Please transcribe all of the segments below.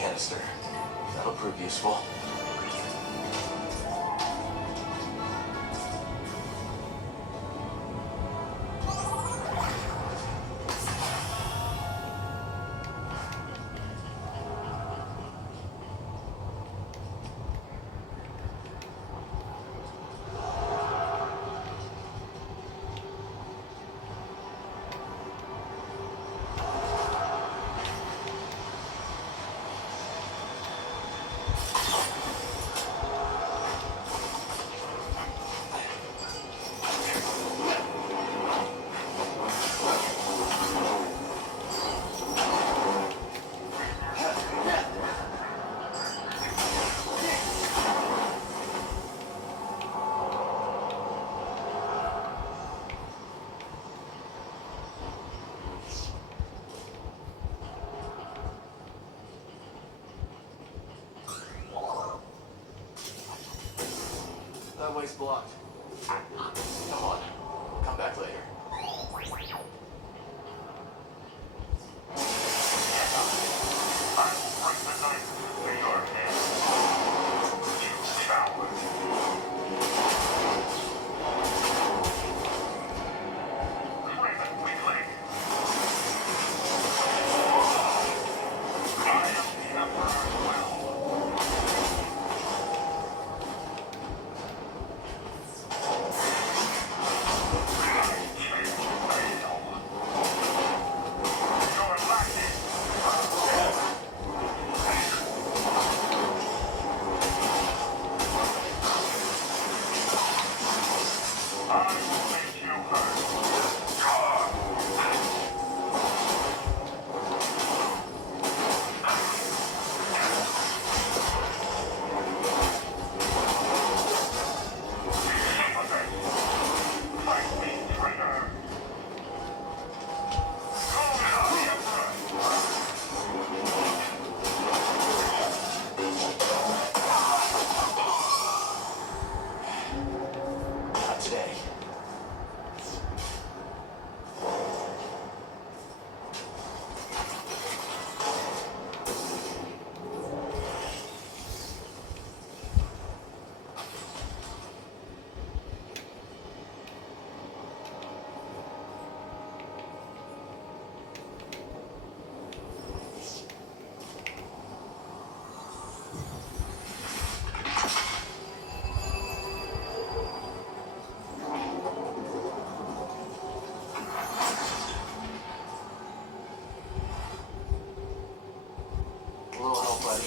canister. That'll prove useful. That way's blocked. Come on. Come back later. Not today. A little help, buddy.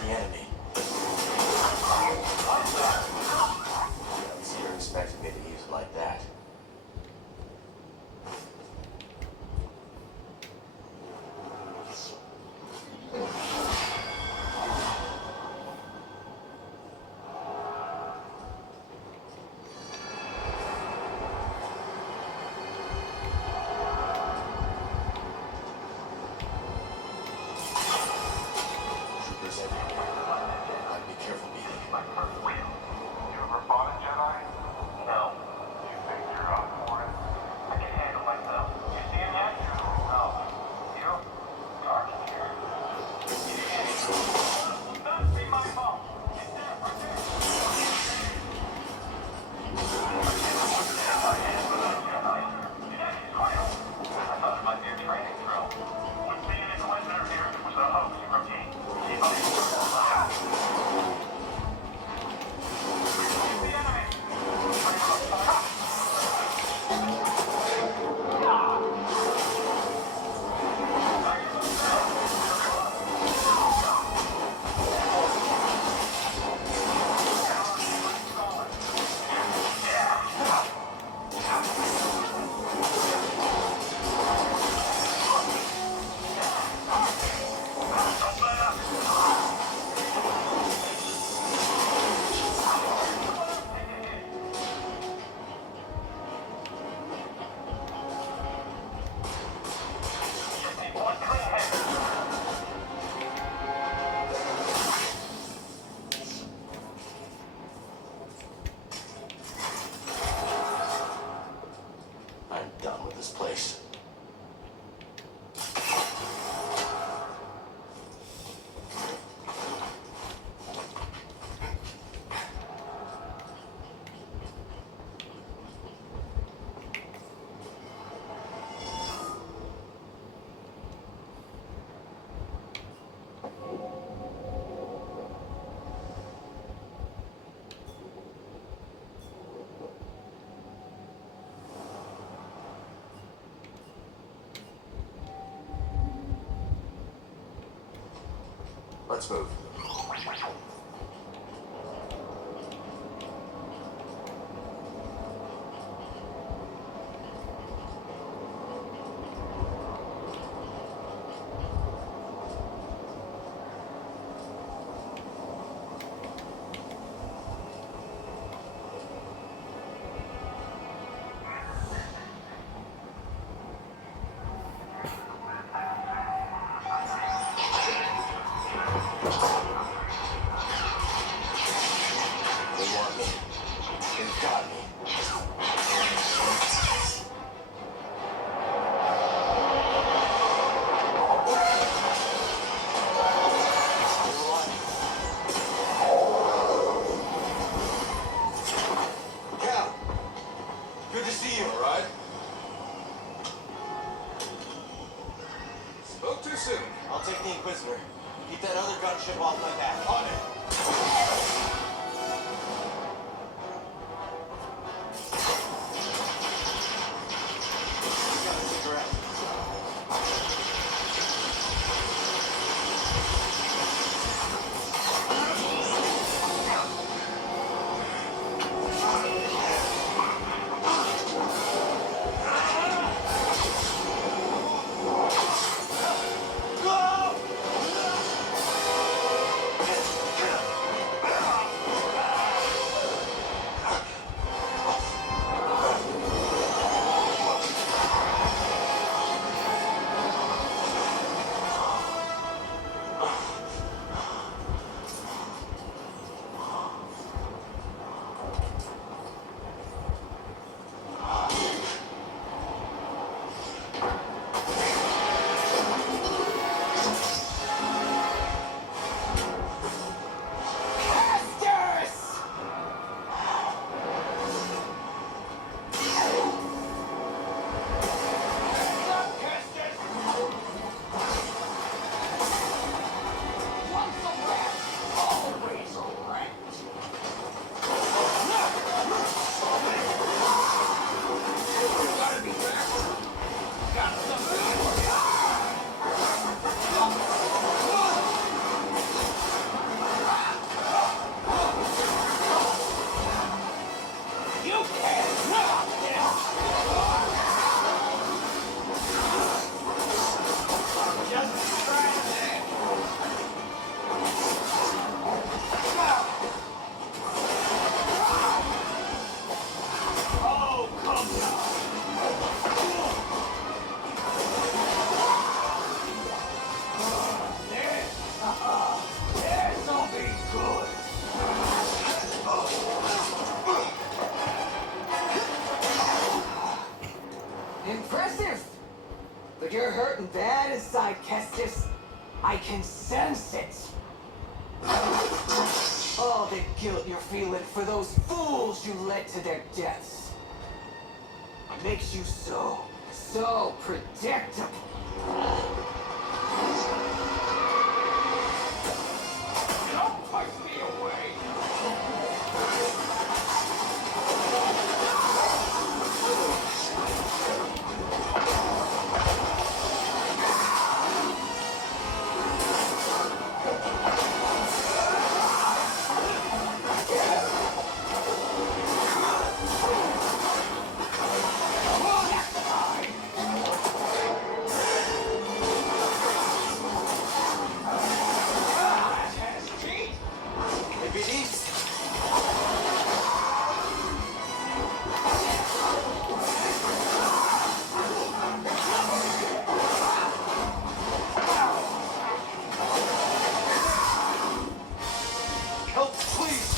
the enemy. So you're expecting me to use it like that? Troopers everywhere. I'd be careful, Beatty. You ever fought a Jedi? No. Do you think you're up for it? I can handle myself. You see him yet? No. You? Dark here. That's be my fault. Get there, right there. I thought it might be a training drill. We're seeing an Inquisitor here. It was a hoax, rookie. Keep up. The enemy. I'm done with this place. Let's move. They want me. They've got me. Cal, good to see you. All right. Spoke too soon. I'll take the Inquisitor. Keep that other gunship off my back. On it. You gotta take her out. Go! Impressive! But you're hurting bad inside, Kestis. I can sense it. All the guilt you're feeling for those fools you led to their deaths makes you so predictable. Don't push me away. If it is, help, please.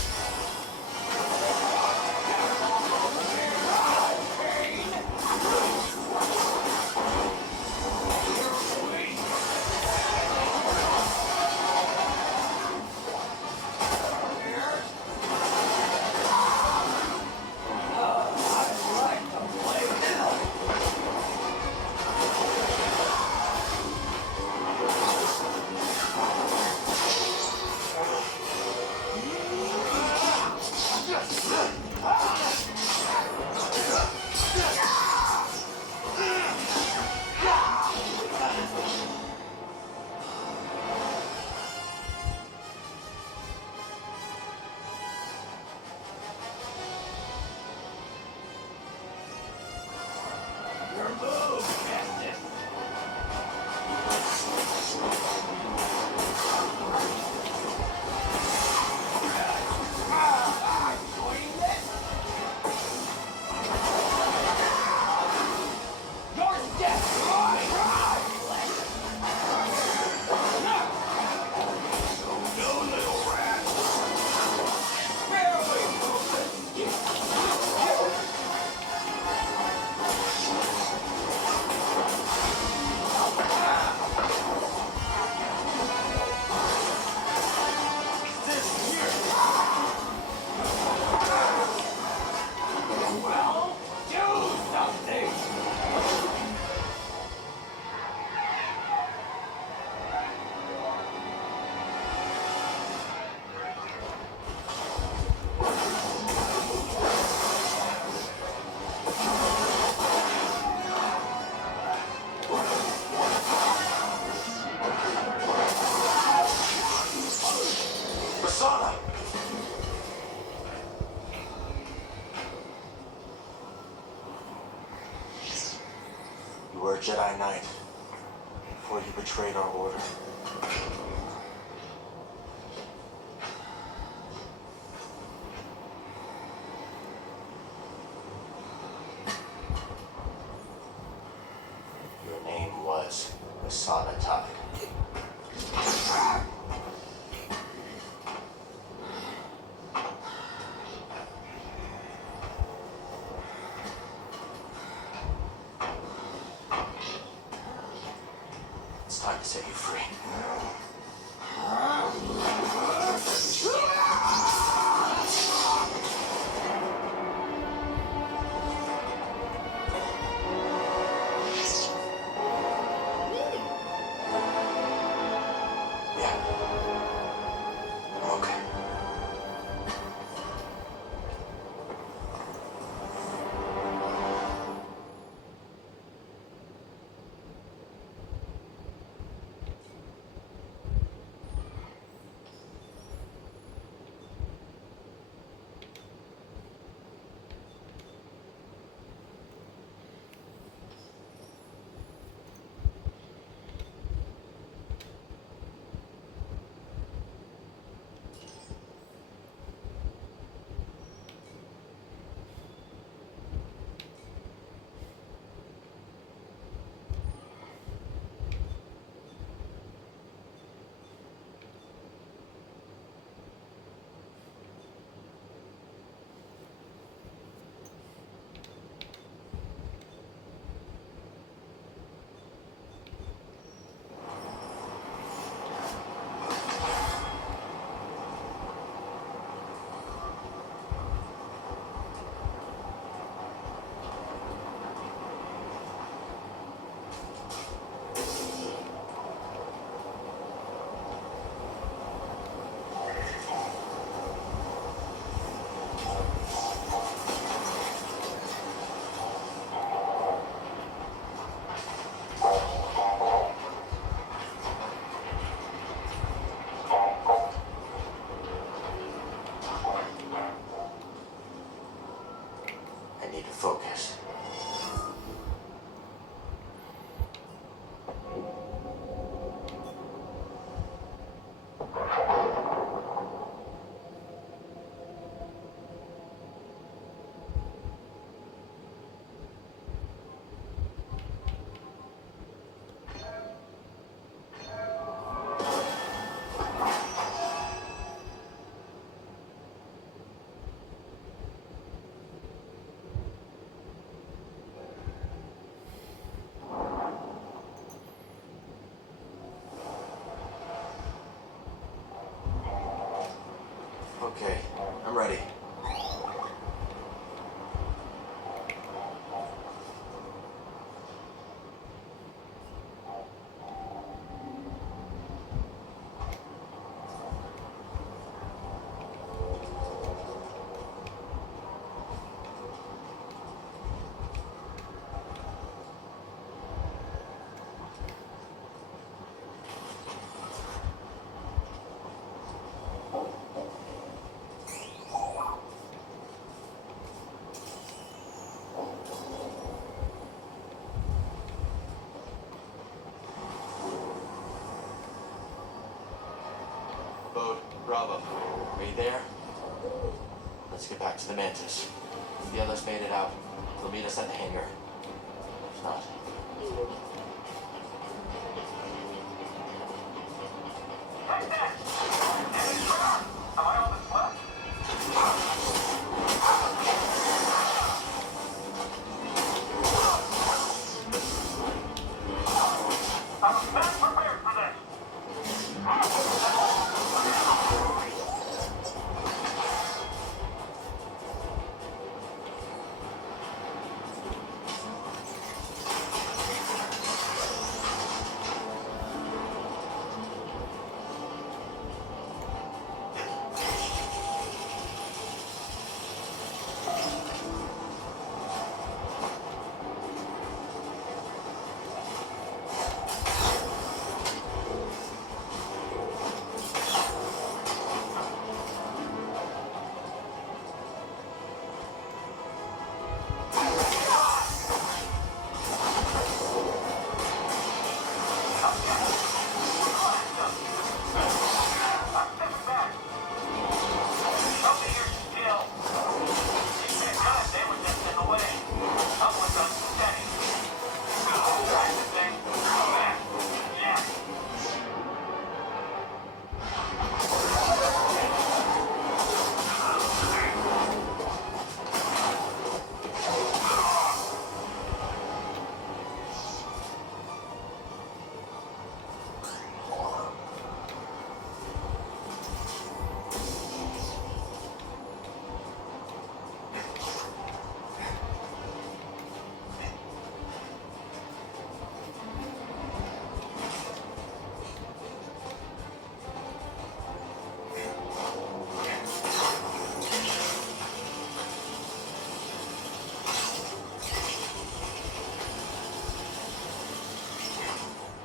Your move, Kestis. Enjoying this? Your step! No, little rat! Barely This here. Well, do something! Masana! You were a Jedi Knight before you betrayed our order. Your name was Masana Tide. It's time to set you free. Yeah. I'm okay. Okay, I'm ready. Bode, Bravo, are you there? Let's get back to the Mantis. If the others made it out, they'll meet us at the hangar. If not, Hey, Nick! Hey, Trevor! Am I on this left? I'm not prepared for this!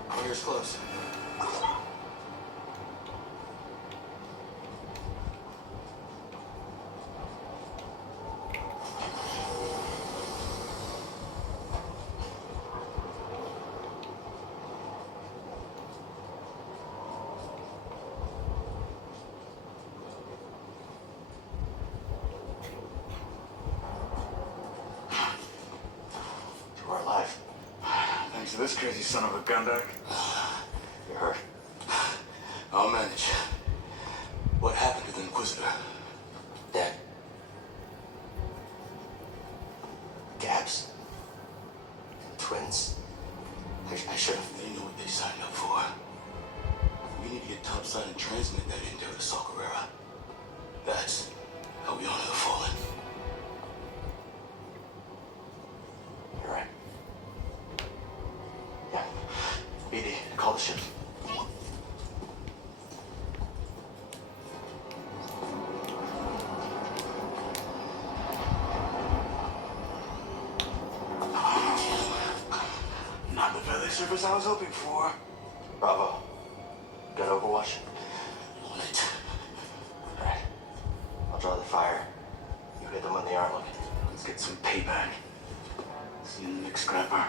hangar's close. We're alive. Thanks to this crazy son of a gundeck. You're hurt. I'll manage. What happened to the Inquisitor? Dead. Gabs. Twins. I should have. They know what they signed up for. We need to get topside and transmit that intel to Saw Gerrera. That's how we honor the fallen. You're right. Yeah. BD, call the ship. Not the feather surface I was hoping for. Bravo. Got Overwatch? On it. Alright. I'll draw the fire. You hit them when they aren't looking. Let's get some payback. See you in the next scrapper.